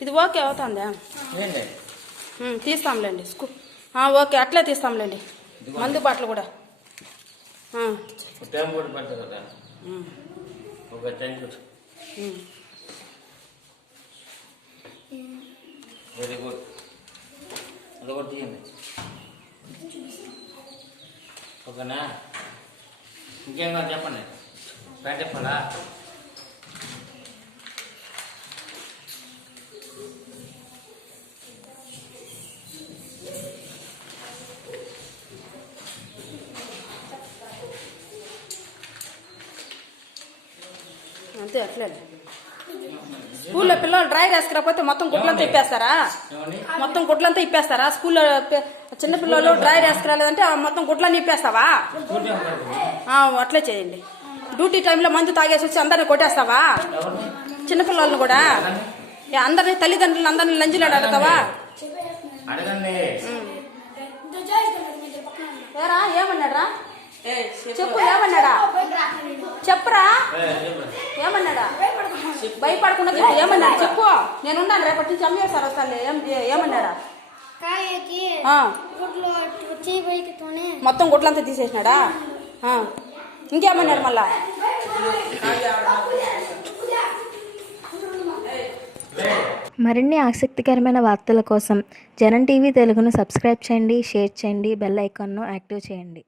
ఇది ఓకే అవుతుందా? తీస్తాంలేండి స్కూ ఓకే అట్లే తీస్తాంలేండి. మందు బాటలు కూడా. వెరీ గుడ్ అది కూడా తీయండి. ఓకేనా? ఇంకేం కాదు చెప్పండి? ప్యాంట్ చెప్పాలా అంతే అట్లే స్కూల్లో పిల్లలు డ్రై వేసుకురాకపోతే మొత్తం గుడ్లంతా ఇప్పేస్తారా? మొత్తం గుడ్లంతా ఇప్పేస్తారా? స్కూల్లో చిన్న పిల్లలు డ్రై వేసుకురాలేదంటే ఆ మొత్తం గుడ్లన్నీ ఇప్పేస్తావా? అట్లే చేయండి. డ్యూటీ టైంలో మందు తాగేసి వచ్చి అందరిని కొట్టేస్తావా? చిన్నపిల్లల్ని కూడా? ఏ, అందరిని తల్లిదండ్రులు అందరిని లంచులాడు అడుగుతావా? ఏమన్నాడా చెప్పు ఏమన్నాడా? చెప్పురా. ఏమన్నాడా? భయపడకుండా చెప్పు. ఏమన్నాడు? చెప్పు. నేను ఉన్నాను రేపటి నుంచి అమ్మే సార్ వస్తాను ఏమన్నాడా? మొత్తం గుడ్లంతా తీసేసినాడా? ఇంకేమన్నాడు మళ్ళా? మరిన్ని ఆసక్తికరమైన వార్తల కోసం జనం టీవీ తెలుగును సబ్స్క్రైబ్ చేయండి షేర్ చేయండి బెల్ ఐకాన్ను యాక్టివ్ చేయండి.